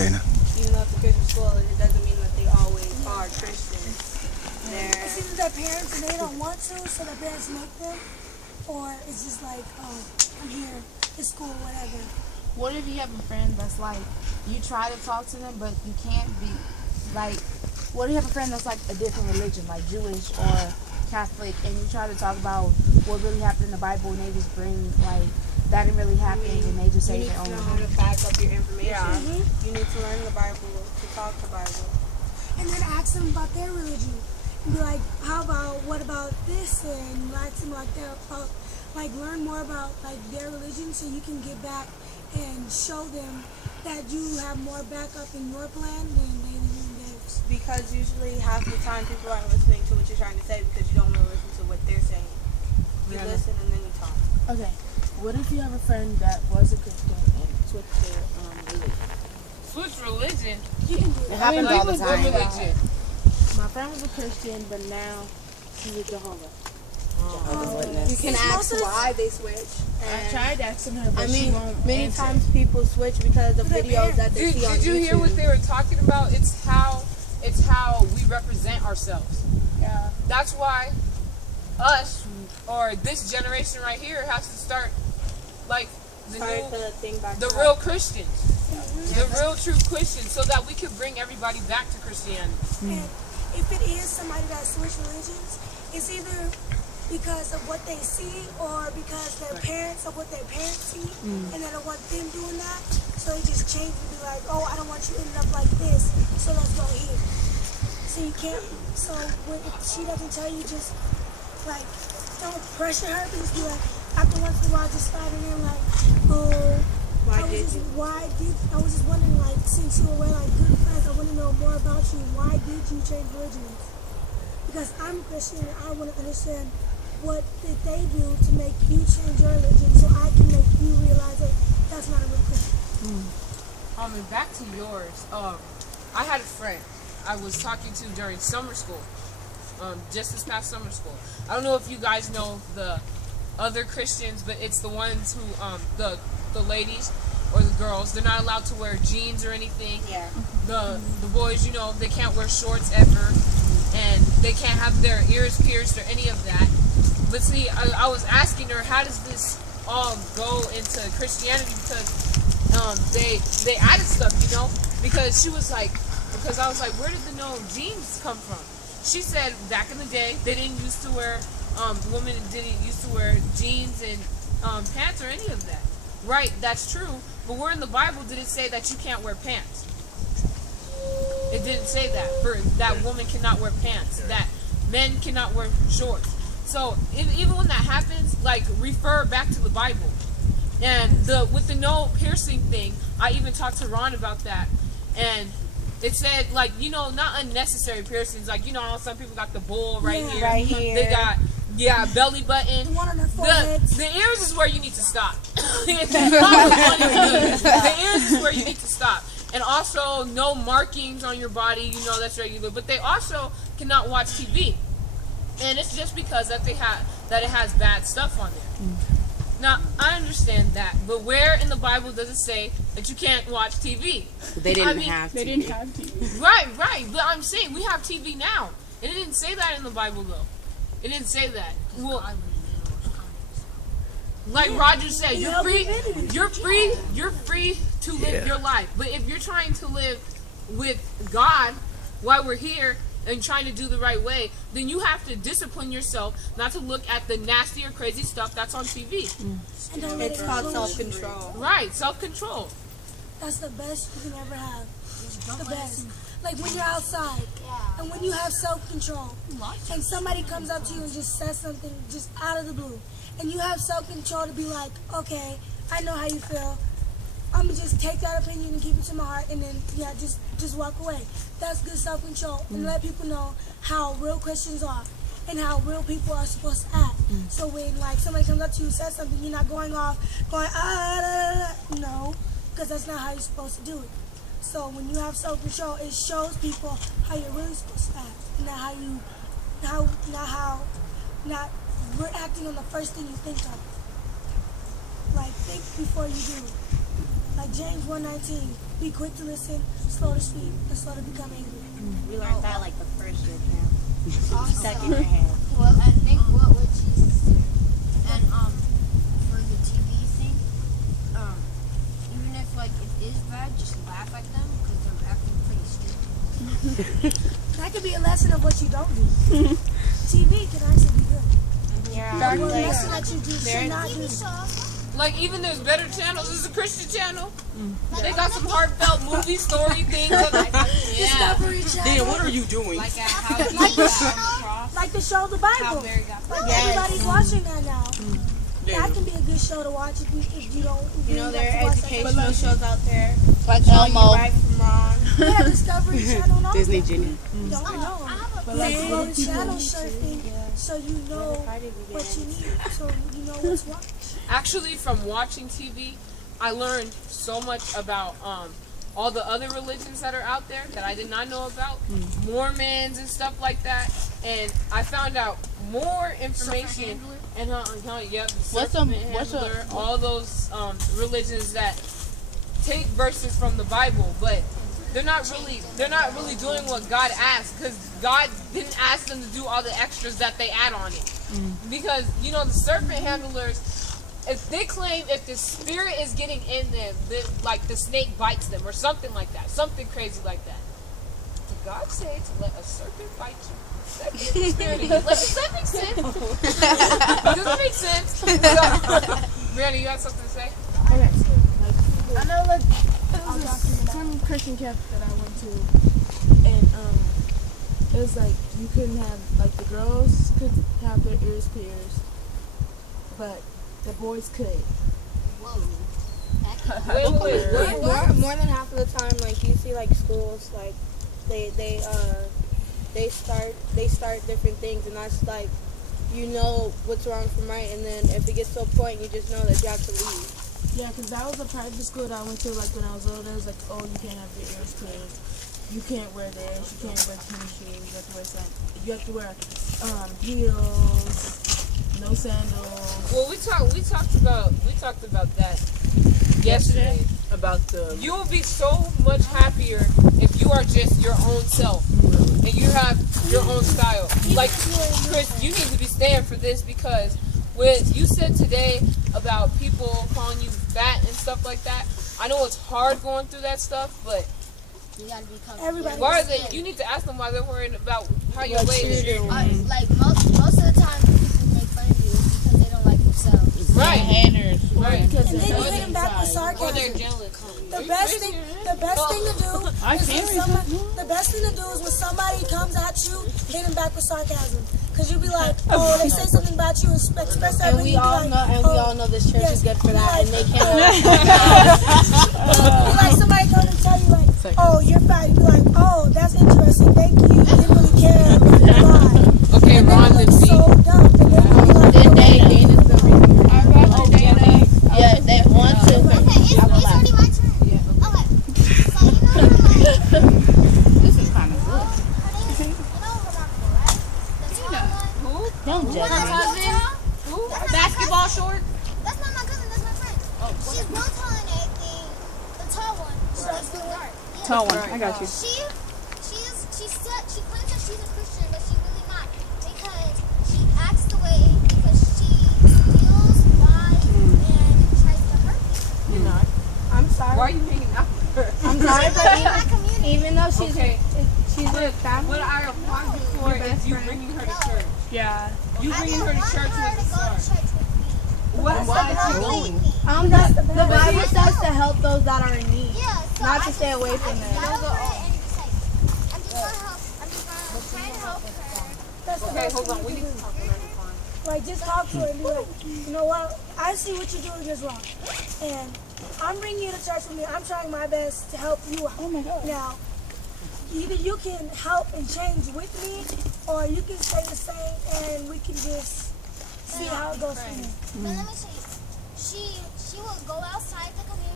Okay. Now. Even though it's a Christian school, it doesn't mean that they always are Christians. It's either their parents and they don't want to, so their parents make them, or it's just like, oh, I'm here, it's school, whatever. What if you have a friend that's like, you try to talk to them, but you can't be, like, what if you have a friend that's like a different religion, like Jewish or Catholic, and you try to talk about what really happened in the Bible, and they just bring, like, that didn't really happen, and they just say their own. You need to know how to back up your information. Yeah. You need to learn the Bible, to talk the Bible. And then ask them about their religion. And be like, what about this? And ask them like that, like learn more about like their religion so you can get back and show them that you have more backup in your plan than they do in theirs. Because usually half the time people aren't listening to what you're trying to say because you don't want to listen to what they're saying. You listen and then you talk. Okay. What if you have a friend that was a Christian and switched their religion? Switch religion? You can do It that. happens all the time. Religion? My friend was a Christian, but now she's a Jehovah. You can ask why they switch. I tried asking her, but I mean, she won't many answer. times people switch because of videos that they see on Did you YouTube. hear what they were talking about? It's how we represent ourselves. Yeah. That's why us, or this generation right here, has to start like the real Christians, the real true Christians, so that we can bring everybody back to Christianity. And if it is somebody that switched religions, it's either because of what they see or because their parents of what their parents see, and they don't want them doing that, so they just change and be like, oh, I don't want you ending up like this, so let's go here. So you can't, so when she doesn't tell you, just like, don't pressure her, but just be like, after once in a while, just slide in there like, oh, I was just wondering, like, since you were like good friends, I want to know more about you. Why did you change religions? Because I'm a Christian and I want to understand what did they do to make you change your religion so I can make you realize that that's not a real Christian. And back to yours. I had a friend I was talking to during summer school. Just this past summer school. I don't know if you guys know the other Christians, but it's the ones who the ladies or the girls, they're not allowed to wear jeans or anything. Yeah. The boys, you know, they can't wear shorts ever, and they can't have their ears pierced or any of that. But see, I was asking her, how does this all go into Christianity? Because they added stuff, you know. Because she was like, because I was like, where did the no jeans come from? She said back in the day they didn't used to wear women didn't used to wear jeans and pants or any of that. Right, that's true. But where in the Bible did it say that you can't wear pants? It didn't say that. That woman cannot wear pants. That men cannot wear shorts. So even when that happens, like, refer back to the Bible. And with the no piercing thing, I even talked to Ron about that. And it said, like, you know, not unnecessary piercings. Like, you know how some people got the bull right here. Right here. They got, belly button. The one on their foreheads. The ears is where you need to stop. The ears is where you need to stop. And also, no markings on your body. You know, that's regular. But they also cannot watch TV. And it's just because that it has bad stuff on there. Now, I understand that, but where in the Bible does it say that you can't watch TV? They didn't have TV. They didn't have TV. Right. But I'm saying we have TV now. And it didn't say that in the Bible, though. It didn't say that. Well, like Roger said, you're free to live your life. But if you're trying to live with God while we're here and trying to do the right way, then you have to discipline yourself not to look at the nasty or crazy stuff that's on TV. It's called self-control. Right, self-control. That's the best you can ever have. The best. Like when you're outside and when you have self-control and somebody comes up to you and just says something just out of the blue and you have self-control to be like, okay, I know how you feel. I'm going to just take that opinion and keep it to my heart and then, just walk away. That's good self-control. And let people know how real Christians are and how real people are supposed to act. So when, like, somebody comes up to you and says something, you're not going, no, because that's not how you're supposed to do it. So when you have self-control, it shows people how you're really supposed to act and not acting on the first thing you think of. Like, think before you do it. Like James 1:19, be quick to listen, slow to speak, and slow to become angry. We learned that like the first year camp. Stuck in your head. Well, I think what Jesus said, and for the TV thing, even if like it is bad, just laugh at them because they're acting pretty stupid. That could be a lesson of what you don't do. TV can actually be good. Yeah. Well, a lesson that you do should not do. Like, even there's better channels. There's a Christian channel. They got some heartfelt movie story things. Discovery Channel. Dan, what are you doing? Like how Jesus Like the got on the cross, Like the show The how Bible. Mary got Like Yes. everybody's watching that now. Yeah. That can be a good show to watch if you don't. You know, there like are to watch that educational shows out there. Like Showing you Elmo. right from wrong. Yeah, Discovery Channel and all Disney that. Junior. You don't know. But like You other go to people, channel surfing so you know what you need, so you know what's wrong. Actually, from watching TV, I learned so much about all the other religions that are out there that I did not know about, Mormons and stuff like that. And I found out more information. And yep, the What's serpent what's handler, all those religions that take verses from the Bible, but they're not really doing what God asked, because God didn't ask them to do all the extras that they add on it. Because you know, the serpent handlers, if they claim if the spirit is getting in them, like the snake bites them or something like that, something crazy like that. Did God say to let a serpent bite you? That gives the spirit again. Like, does that make sense? Does it make sense? Brianna, you got something to say? okay. I know like there was some Christian camp that I went to, and it was like you couldn't have, like, the girls could have their ears pierced, but the boys could. Wait. More than half of the time, like you see, like schools, like they start different things, and that's like, you know what's wrong from right, and then if it gets to a point, you just know that you have to leave. Yeah, because that was a private school that I went to, like, when I was older. It was like, oh, you can't have your ears pierced. You can't wear this. You can't wear tennis shoes. You have to wear you have to wear heels, no sandals. Well, we talked about that yesterday. About the You will be so much happier if you are just your own self and you have your own style. Like, Chris, you need to be staying for this, because what you said today about people calling you fat and stuff like that, I know it's hard going through that stuff, but you gotta be comfortable. Everybody. why are they? You need to ask them why they're worried about how your weight is. Like most of the time, people make fun of you because they don't like themselves. Right. Haters. Right. And then you hit them back with Or they're sarcasm. jealous. The best thing to do is when somebody comes at you, hit them back with sarcasm. Cause you be like, oh, they say something about you, express that. And we all know this church is good for that, and they can't. Be like somebody come and tell you like, oh, you're fat. You be like, oh, that's interesting. Thank you. You didn't really care. Why? Okay, And Ron, then then you B. look so dumb. And then you be like, Then okay. Yeah, they want to. It's already my turn. Okay. So you know, like, This is kind of good. Remarkable, right? The tall one. Don't judge me. Basketball short? That's not my cousin. That's my friend. She's no taller than anything. The tall one. She's the dark. Yeah. Tall one. I got you. She claims that she's a Christian, but she's really not, because she acts the way because she steals, lies, and tries to hurt people. You're not. I'm sorry. Why are you hanging out with her? I'm sorry, In my but community. even though she's Okay. she's a family. What I applaud you for is you bringing her to church. Yeah. You bringing her to church was a start. What's Why is she going? The Bible says to help those that are in need, Yeah, so not I to stay away from them. I'm just gonna help. I'm just gonna try and help her. That's the Okay, best hold thing on. We you need can to do. talk around the farm. Like, just talk to her and be like, you know what? I see what you're doing is wrong, and I'm bringing you to church with me. I'm trying my best to help you out. Oh my God. Now, either you can help and change with me, or you can stay the same, and we can just see how it goes from there. But let me tell you, she will go outside the community.